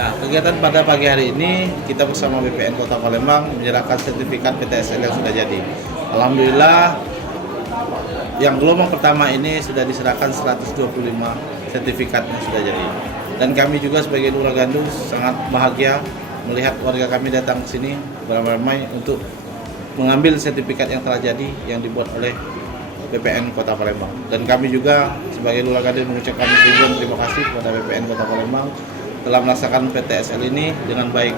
Nah, kegiatan pada pagi hari ini kita bersama BPN Kota Palembang menyerahkan sertifikat PTSL yang sudah jadi. Alhamdulillah, yang gelombang pertama ini sudah diserahkan 125 sertifikat yang sudah jadi. Dan kami juga sebagai Lurah Gandus sangat bahagia melihat warga kami datang ke sini beramai-ramai untuk mengambil sertifikat yang telah jadi yang dibuat oleh BPN Kota Palembang. Dan kami juga sebagai Lurah Gandus mengucapkan ribuan terima kasih kepada BPN Kota Palembang telah melaksanakan PTSL ini dengan baik.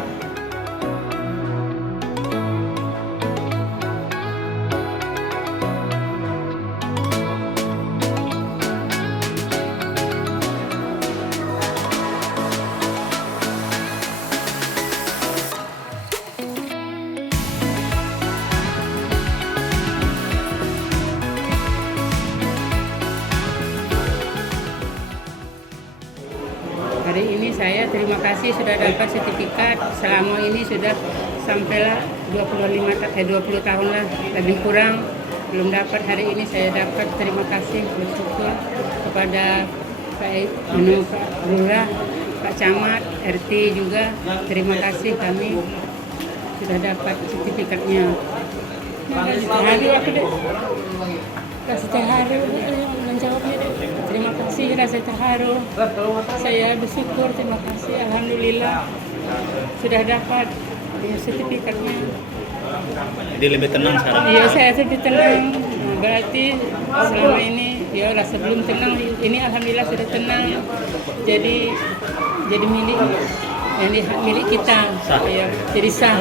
Hari ini saya terima kasih sudah dapat sertifikat. Selama ini sudah sampailah 20 tahun lah, lebih kurang belum dapat. Hari ini saya dapat, terima kasih, bersyukur kepada Pak Lurah, Pak Camat, RT juga. Terima kasih kami sudah dapat sertifikatnya. Hari aku deh kasih terharu menjawabnya deh. Terima kasih, rasa terharu. Saya bersyukur, terima kasih. Alhamdulillah sudah dapat sertifikatnya. Jadi lebih tenang sekarang? Iya, saya lebih tenang. Berarti selama ini ya rasa belum tenang. Ini alhamdulillah sudah tenang. Jadi milik, milik kita. Ya, jadi sah.